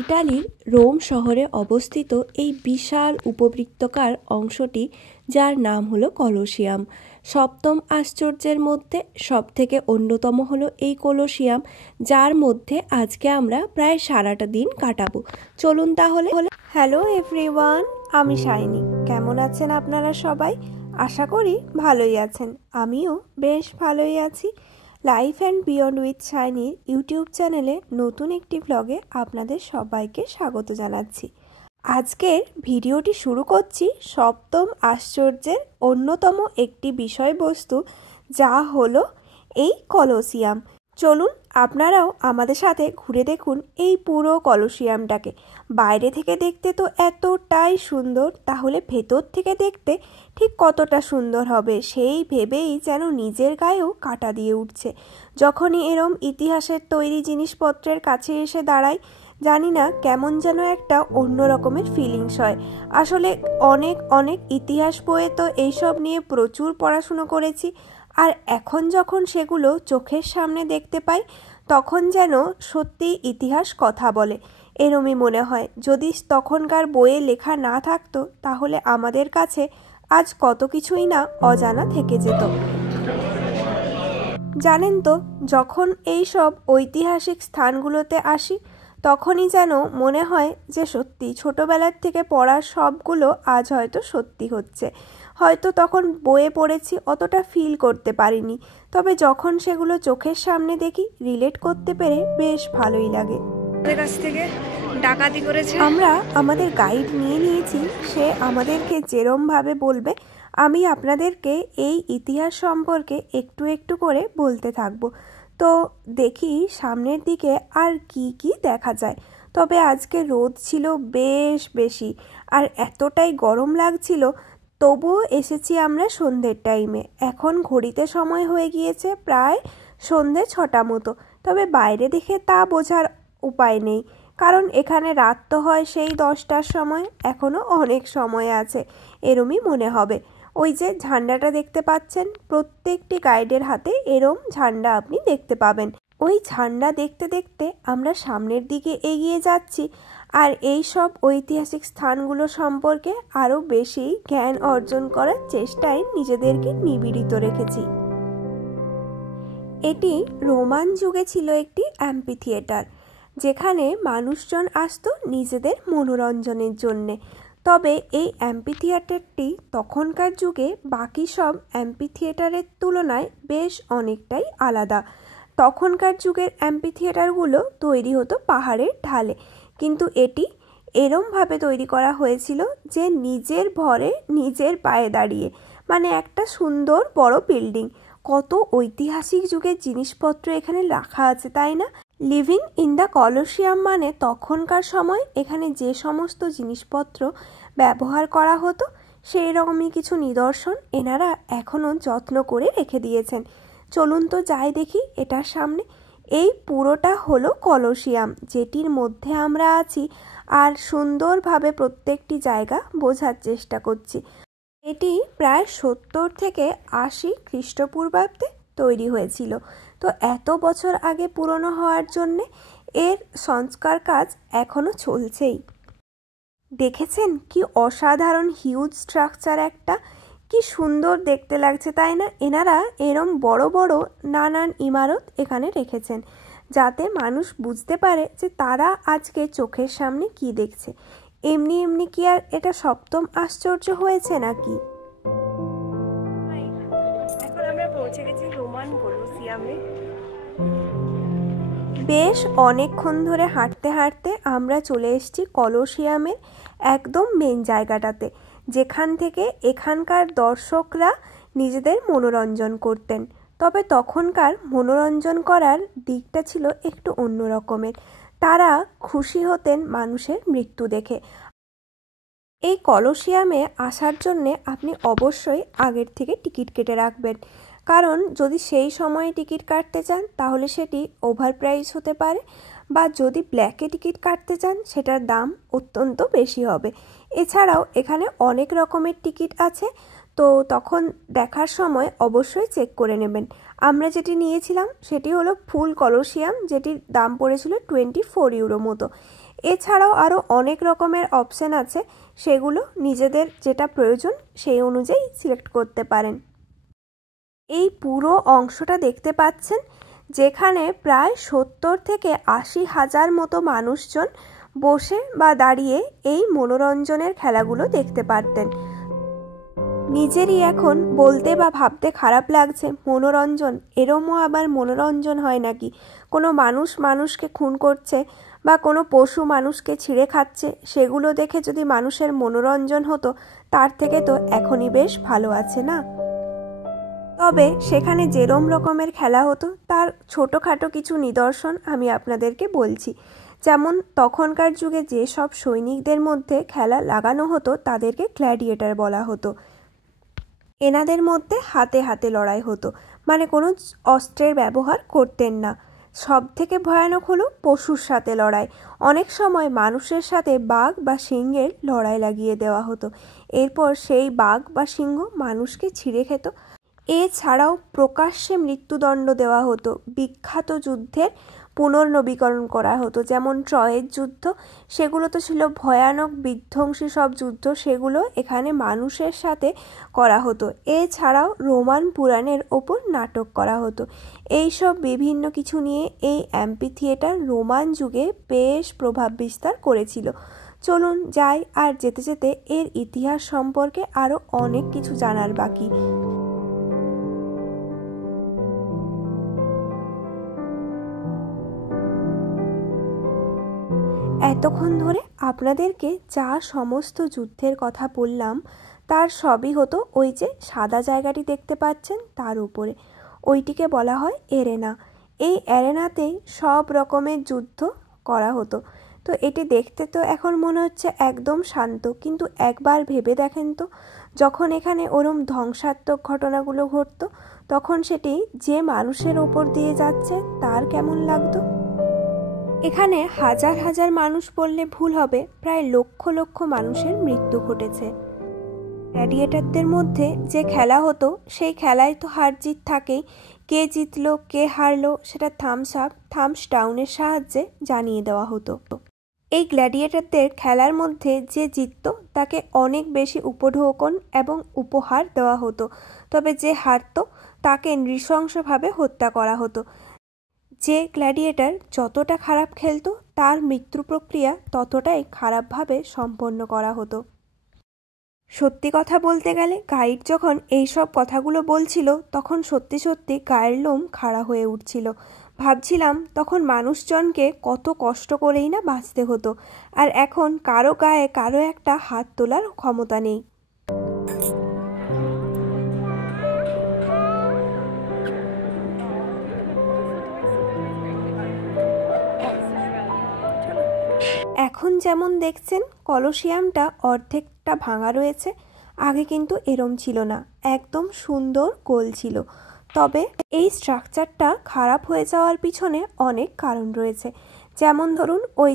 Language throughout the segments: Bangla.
ইটালির রোম শহরে অবস্থিত এই বিশাল উপবৃত্তাকার অংশটি, যার নাম হলো কলোসিয়াম। সপ্তম আশ্চর্যের মধ্যে সবথেকে অন্যতম হলো এই কলোসিয়াম, যার মধ্যে আজকে আমরা প্রায় সারাটা দিন কাটাবো। চলুন তাহলে। হ্যালো এভরিওয়ান, আমি শাইনি। কেমন আছেন আপনারা সবাই? আশা করি ভালোই আছেন। আমিও বেশ ভালোই আছি। লাইফ অ্যান্ড বিয়ন্ড উইথ শাইনির ইউটিউব চ্যানেলে নতুন একটি ব্লগে আপনাদের সবাইকে স্বাগত জানাচ্ছি। আজকের ভিডিওটি শুরু করছি সপ্তম আশ্চর্যের অন্যতম একটি বিষয়বস্তু, যা হলো এই কলোসিয়াম। চলুন আপনারাও আমাদের সাথে ঘুরে দেখুন এই পুরো কলোসিয়ামটাকে। বাইরে থেকে দেখতে তো এতটাই সুন্দর, তাহলে ভেতর থেকে দেখতে ঠিক কতটা সুন্দর হবে সেই ভেবেই যেন নিজের গায়েও কাঁটা দিয়ে উঠছে যখনই এরম ইতিহাসের তৈরি জিনিসপত্রের কাছে এসে দাঁড়াই। জানি না কেমন যেন একটা অন্য রকমের ফিলিংস হয়। আসলে অনেক ইতিহাস বইয়ে তো এইসব নিয়ে প্রচুর পড়াশুনো করেছি, আর এখন যখন সেগুলো চোখের সামনে দেখতে পাই তখন যেন সত্যি ইতিহাস কথা বলে। এরমই মনে হয়, যদি তখনকার বইয়ে লেখা না থাকতো তাহলে আমাদের কাছে আজ কত কিছুই না অজানা থেকে যেত। জানেন তো, যখন এই সব ঐতিহাসিক স্থানগুলোতে আসি তখনই যেন মনে হয় যে সত্যি ছোটবেলার থেকে পড়ার সবগুলো আজ হয়তো সত্যি হচ্ছে। হয়তো তখন বইয়ে পড়েছি, অতটা ফিল করতে পারিনি, তবে যখন সেগুলো চোখের সামনে দেখি রিলেট করতে পেরে বেশ ভালোই লাগে। আমাদের কাছ থেকে ডাকাতি করেছে, আমরা আমাদের গাইড নিয়ে নিয়েছি, সে আমাদেরকে যেরমভাবে বলবে আমি আপনাদেরকে এই ইতিহাস সম্পর্কে একটু একটু করে বলতে থাকবো। তো দেখি সামনের দিকে আর কি দেখা যায়। তবে আজকে রোদ ছিল বেশ বেশি, আর এতটাই গরম লাগছিল, তবুও এসেছি আমরা সন্ধ্যের টাইমে। এখন ঘড়িতে সময় হয়ে গিয়েছে প্রায় সন্ধ্যে 6টা মতো। তবে বাইরে দেখে তা বোঝার উপায় নেই, কারণ এখানে রাত তো হয় সেই 10টার সময়, এখনও অনেক সময় আছে এরমই মনে হবে। ওই যে ঝান্ডাটা দেখতে পাচ্ছেন, প্রত্যেকটি গাইডের হাতে এরম ঝান্ডা আপনি দেখতে পাবেন। ওই ঝান্ডা দেখতে দেখতে আমরা সামনের দিকে এগিয়ে যাচ্ছি, আর এই সব ঐতিহাসিক স্থানগুলো সম্পর্কে আরও বেশি জ্ঞান অর্জন করার চেষ্টায় নিজেদেরকে নিবিড়িত রেখেছি। এটি রোমান যুগে ছিল একটি অ্যাম্পিথিয়েটার, যেখানে মানুষজন আসতো নিজেদের মনোরঞ্জনের জন্যে। তবে এই অ্যাম্পিথিয়েটারটি তখনকার যুগে বাকি সব অ্যাম্পিথিয়েটারের তুলনায় বেশ অনেকটাই আলাদা। তখনকার যুগের অ্যাম্পিথিয়েটারগুলো তৈরি হতো পাহাড়ের ঢালে, কিন্তু এটি এরমভাবে তৈরি করা হয়েছিল যে নিজের ভরে নিজের পায়ে দাঁড়িয়ে, মানে একটা সুন্দর বড় বিল্ডিং। কত ঐতিহাসিক যুগের জিনিসপত্র এখানে রাখা আছে, তাই না? লিভিং ইন দ্য কলোসিয়াম মানে তখনকার সময় এখানে যে সমস্ত জিনিসপত্র ব্যবহার করা হতো সেই রকমই কিছু নিদর্শন এনারা এখনও যত্ন করে রেখে দিয়েছেন। চলুন তো যাই দেখি এটার সামনে। এই পুরোটা হলো কলোসিয়াম, যেটির মধ্যে আমরা আছি, আর সুন্দরভাবে প্রত্যেকটি জায়গা বোঝার চেষ্টা করছি। এটি প্রায় 70 থেকে 80 খ্রিস্টপূর্বাব্দে তৈরি হয়েছিল। তো এত বছর আগে পুরনো হওয়ার জন্যে এর সংস্কার কাজ এখনও চলছেই। দেখেছেন কি অসাধারণ হিউজ স্ট্রাকচার একটা, কি সুন্দর দেখতে লাগছে, তাই না? এনারা এরম বড় বড় নানান ইমারত এখানে রেখেছেন, যাতে মানুষ বুঝতে পারে যে তারা আজকে চোখের সামনে কি দেখছে। এমনি কি আর এটা সপ্তম আশ্চর্য হয়েছে নাকি? এখন আমরা পৌঁছে গেছি রোমান কলোসিয়ামে। বেশ অনেকক্ষণ ধরে হাঁটতে হাঁটতে আমরা চলে এসেছি কলোসিয়ামের একদম মেন জায়গাটাতে, যেখান থেকে এখানকার দর্শকরা নিজেদের মনোরঞ্জন করতেন। তবে তখনকার মনোরঞ্জন করার দিকটা ছিল একটু অন্য রকমের। তারা খুশি হতেন মানুষের মৃত্যু দেখে। এই কলোসিয়ামে আসার জন্যে আপনি অবশ্যই আগের থেকে টিকিট কেটে রাখবেন, কারণ যদি সেই সময়ে টিকিট কাটতে চান তাহলে সেটি ওভার প্রাইস হতে পারে, বা যদি ব্ল্যাকে টিকিট কাটতে চান সেটার দাম অত্যন্ত বেশি হবে। এছাড়াও এখানে অনেক রকমের টিকিট আছে, তো তখন দেখার সময় অবশ্যই চেক করে নেবেন। আমরা যেটি নিয়েছিলাম সেটি হলো ফুল কলোসিয়াম, যেটির দাম পড়েছিল 24 ইউরো মতো। এছাড়াও আরও অনেক রকমের অপশান আছে, সেগুলো নিজেদের যেটা প্রয়োজন সেই অনুযায়ী সিলেক্ট করতে পারেন। এই পুরো অংশটা দেখতে পাচ্ছেন, যেখানে প্রায় 70 থেকে 80,000 মতো মানুষজন বসে বা দাঁড়িয়ে এই মনোরঞ্জনের খেলাগুলো দেখতে পারতেন। নিজেরই এখন বলতে বা ভাবতে খারাপ লাগছে, মনোরঞ্জন, এরমও আবার মনোরঞ্জন হয় নাকি? কোনো মানুষ মানুষকে খুন করছে বা কোনো পশু মানুষকে ছিঁড়ে খাচ্ছে, সেগুলো দেখে যদি মানুষের মনোরঞ্জন হতো, তার থেকে তো এখনই বেশ ভালো আছে না? তবে সেখানে যেরম রকমের খেলা হতো তার ছোটোখাটো কিছু নিদর্শন আমি আপনাদেরকে বলছি। যেমন তখনকার যুগে যেসব সৈনিকদের মধ্যে খেলা লাগানো হতো তাদেরকে গ্ল্যাডিয়েটর বলা হতো। এনাদের মধ্যে হাতে হাতে লড়াই হতো, মানে কোনো অস্ত্রের ব্যবহার করতেন না। সব থেকে ভয়ানক হলো পশুর সাথে লড়াই। অনেক সময় মানুষের সাথে বাঘ বা সিংহের লড়াই লাগিয়ে দেওয়া হতো, এরপর সেই বাঘ বা সিংহ মানুষকে ছিঁড়ে খেত। এছাড়াও প্রকাশ্যে মৃত্যুদণ্ড দেওয়া হতো। বিখ্যাত যুদ্ধের পুনর্নবীকরণ করা হতো, যেমন ট্রয়ের যুদ্ধ, সেগুলো তো ছিল ভয়ানক বিধ্বংসী সব যুদ্ধ, সেগুলো এখানে মানুষের সাথে করা হতো। এছাড়াও রোমান পুরাণের ওপর নাটক করা হতো। এইসব বিভিন্ন কিছু নিয়ে এই অ্যাম্পি থিয়েটার রোমান যুগে বেশ প্রভাব বিস্তার করেছিল। চলুন যাই, আর যেতে যেতে এর ইতিহাস সম্পর্কে আরও অনেক কিছু জানার বাকি। এতক্ষণ ধরে আপনাদেরকে যা সমস্ত যুদ্ধের কথা বললাম, তার সবই হতো ওই যে সাদা জায়গাটি দেখতে পাচ্ছেন তার উপরে, ওইটিকে বলা হয় এরেনা। এই অ্যারেনাতেই সব রকমের যুদ্ধ করা হতো। তো এটি দেখতে তো এখন মনে হচ্ছে একদম শান্ত, কিন্তু একবার ভেবে দেখেন তো, যখন এখানে ওরম ধ্বংসাত্মক ঘটনাগুলো ঘটতো, তখন সেটি যে মানুষের ওপর দিয়ে যাচ্ছে তার কেমন লাগতো। এখানে হাজার হাজার মানুষ বললে ভুল হবে, প্রায় লক্ষ লক্ষ মানুষের মৃত্যু ঘটেছে। গ্ল্যাডিয়েটরদের মধ্যে যে খেলা হতো সেই খেলায় তো হার জিত থাকেই। কে জিতলো কে হারলো সেটা থামস আপ থামস ডাউনের সাহায্যে জানিয়ে দেওয়া হতো। এই গ্ল্যাডিয়েটরদের খেলার মধ্যে যে জিততো তাকে অনেক বেশি উপঢৌকন এবং উপহার দেওয়া হতো, তবে যে হারতো তাকে নৃশংসভাবে হত্যা করা হতো। যে গ্ল্যাডিয়েটর যতটা খারাপ খেলতো তার মৃত্যু প্রক্রিয়া ততটাই খারাপভাবে সম্পন্ন করা হতো। সত্যি কথা বলতে গেলে গাইড যখন এইসব কথাগুলো বলছিল, তখন সত্যি সত্যি গায়ের লোম খাড়া হয়ে উঠছিল। ভাবছিলাম তখন মানুষজনকে কত কষ্ট করেই না বাঁচতে হতো, আর এখন কারো গায়ে কারো একটা হাত তোলার ক্ষমতা নেই। এখন যেমন দেখছেন কলোসিয়ামটা অর্ধেকটা ভাঙা রয়েছে, আগে কিন্তু এরম ছিল না, একদম সুন্দর গোল ছিল। তবে এই স্ট্রাকচারটা খারাপ হয়ে যাওয়ার পিছনে অনেক কারণ রয়েছে। যেমন ধরুন এই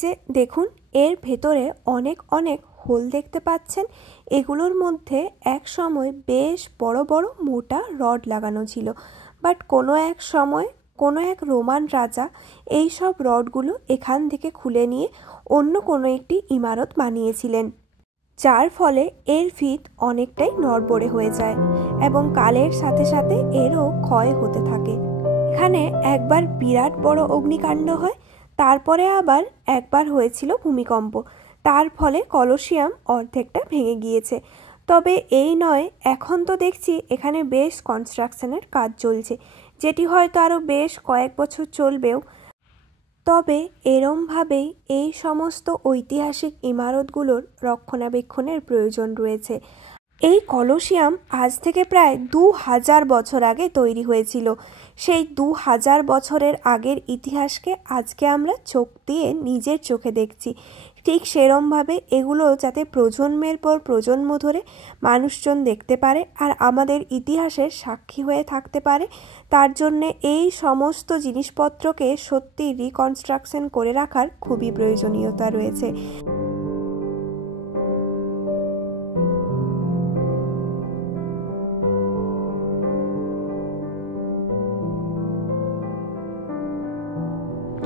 যে দেখুন, এর ভেতরে অনেক অনেক হোল দেখতে পাচ্ছেন। এগুলোর মধ্যে এক সময় বেশ বড় বড় মোটা রড লাগানো ছিল, বাট কোনো এক সময় কোনো এক রোমান রাজা এই সব রডগুলো এখান থেকে খুলে নিয়ে অন্য কোনো একটি ইমারত বানিয়েছিলেন, যার ফলে এর ভিত অনেকটাই নড়বড়ে হয়ে যায় এবং কালের সাথে সাথে এরও ক্ষয় হতে থাকে। এখানে একবার বিরাট বড় অগ্নিকাণ্ড হয়, তারপরে আবার একবার হয়েছিল ভূমিকম্প, তার ফলে কলোসিয়াম অর্ধেকটা ভেঙে গিয়েছে। তবে এই নয়, এখন তো দেখছি এখানে বেশ কনস্ট্রাকশনের কাজ চলছে, যেটি হয়তো আরও বেশ কয়েক বছর চলবেও। তবে এরমভাবেই এই সমস্ত ঐতিহাসিক ইমারতগুলোর রক্ষণাবেক্ষণের প্রয়োজন রয়েছে। এই কলোসিয়াম আজ থেকে প্রায় 2000 বছর আগে তৈরি হয়েছিল। সেই 2000 বছরের আগের ইতিহাসকে আজকে আমরা চোখ দিয়ে নিজের চোখে দেখছি। ঠিক সেরমভাবে এগুলো যাতে প্রজন্মের পর প্রজন্ম ধরে মানুষজন দেখতে পারে আর আমাদের ইতিহাসের সাক্ষী হয়ে থাকতে পারে, তার জন্যে এই সমস্ত জিনিসপত্রকে সত্যি রিকনস্ট্রাকশন করে রাখার খুবই প্রয়োজনীয়তা রয়েছে।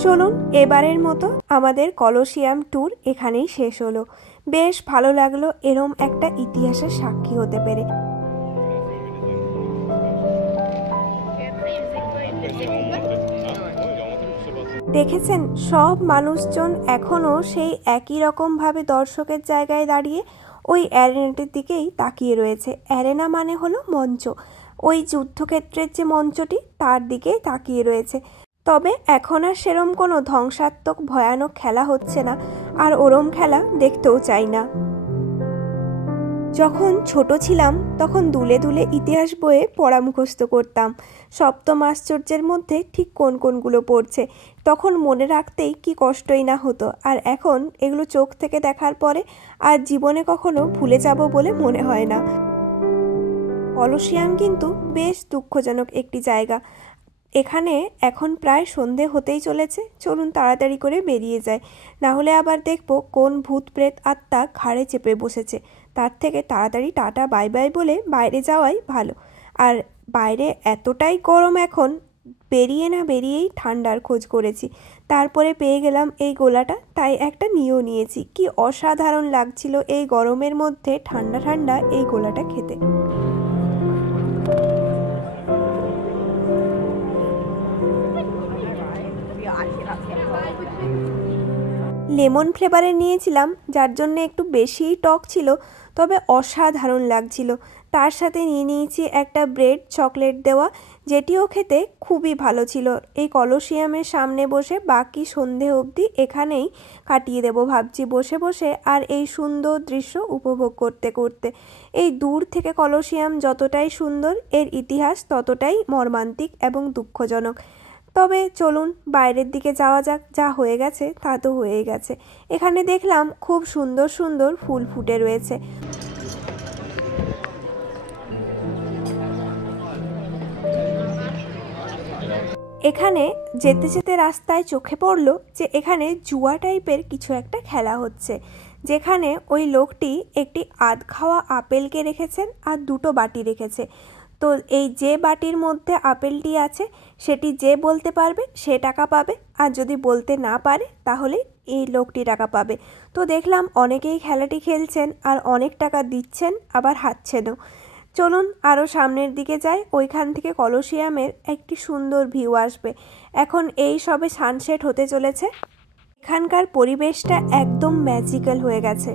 চলুন এবারের মতো আমাদের কলোসিয়াম ট্যুর এখানেই শেষ হলো। বেশ ভালো লাগলো এরম একটা ইতিহাসের সাক্ষী হতে পেরে। দেখেছেন সব মানুষজন এখনো সেই একই রকম ভাবে দর্শকের জায়গায় দাঁড়িয়ে ওই অ্যারেনাটির দিকেই তাকিয়ে রয়েছে। অ্যারেনা মানে হলো মঞ্চ, ওই যুদ্ধক্ষেত্রের যে মঞ্চটি তার দিকেই তাকিয়ে রয়েছে। তবে এখন আর সেরম কোনো ধ্বংসাত্মক ভয়ানক খেলা হচ্ছে না, আর ওরম খেলা দেখতেও চাই না। যখন ছোট ছিলাম তখন দুলে দুলে ইতিহাস বইয়ে পড়া মুখস্থ করতাম, সপ্তম আশ্চর্যের মধ্যে ঠিক কোন কোনগুলো পড়ছে। তখন মনে রাখতেই কি কষ্টই না হতো, আর এখন এগুলো চোখ থেকে দেখার পরে আর জীবনে কখনো ভুলে যাব বলে মনে হয় না। কলোসিয়াম কিন্তু বেশ দুঃখজনক একটি জায়গা। এখানে এখন প্রায় সন্ধে হতেই চলেছে, চলুন তাড়াতাড়ি করে বেরিয়ে যায়, না হলে আবার দেখবো কোন ভূত প্রেত আত্মা ঘাড়ে চেপে বসেছে। তার থেকে তাড়াতাড়ি টাটা বাই বাই বলে বাইরে যাওয়াই ভালো। আর বাইরে এতটাই গরম এখন, বেরিয়ে না বেরিয়েই ঠান্ডার খোঁজ করেছি, তারপরে পেয়ে গেলাম এই গোলাটা, তাই একটা নিয়েও নিয়েছি। কি অসাধারণ লাগছিল এই গরমের মধ্যে ঠান্ডা ঠান্ডা এই গোলাটা খেতে। লেমন ফ্লেভারের নিয়েছিলাম, যার জন্য একটু বেশিই টক ছিল, তবে অসাধারণ লাগছিল। তার সাথে নিয়ে নিয়েছি একটা ব্রেড চকলেট দেওয়া, যেটিও খেতে খুবই ভালো ছিল। এই কলোসিয়ামের সামনে বসে বাকি সন্ধে অবধি এখানেই কাটিয়ে দেব ভাবছি, বসে বসে আর এই সুন্দর দৃশ্য উপভোগ করতে করতে। এই দূর থেকে কলোসিয়াম যতটাই সুন্দর, এর ইতিহাস ততটাই মর্মান্তিক এবং দুঃখজনক। তবে চলুন বাইরের দিকে যাওয়া যাক, যা হয়ে গেছে তা তো হয়ে গেছে। এখানে দেখলাম খুব সুন্দর সুন্দর ফুল ফুটে রয়েছে। এখানে যেতে যেতে রাস্তায় চোখে পড়ল যে এখানে জুয়া টাইপের কিছু একটা খেলা হচ্ছে, যেখানে ওই লোকটি একটি আধ খাওয়া আপেলকে রেখেছেন আর দুটো বাটি রেখেছে। তো এই যে বাটির মধ্যে আপেলটি আছে সেটি যে বলতে পারবে সে টাকা পাবে, আর যদি বলতে না পারে তাহলে এই লোকটি টাকা পাবে। তো দেখলাম অনেকেই খেলাটি খেলছেন আর অনেক টাকা দিচ্ছেন, আবার হারছেনও। চলুন আরও সামনের দিকে যাই, ওইখান থেকে কলোসিয়ামের একটি সুন্দর ভিউ আসবে। এখন এই সবে সানসেট হতে চলেছে, এখানকার পরিবেশটা একদম ম্যাজিক্যাল হয়ে গেছে।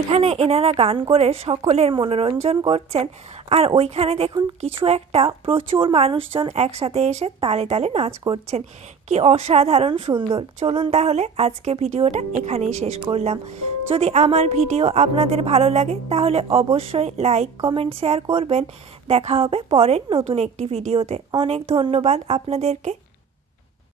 এখানে এনারা গান করে সকলের মনোরঞ্জন করছেন, আর ওইখানে দেখুন কিছু একটা প্রচুর মানুষজন একসাথে এসে তালে তালে নাচ করছেন। কি অসাধারণ সুন্দর। চলুন তাহলে আজকে ভিডিওটা এখানেই শেষ করলাম। যদি আমার ভিডিও আপনাদের ভালো লাগে তাহলে অবশ্যই লাইক কমেন্ট শেয়ার করবেন। দেখা হবে পরের নতুন একটি ভিডিওতে। অনেক ধন্যবাদ আপনাদেরকে।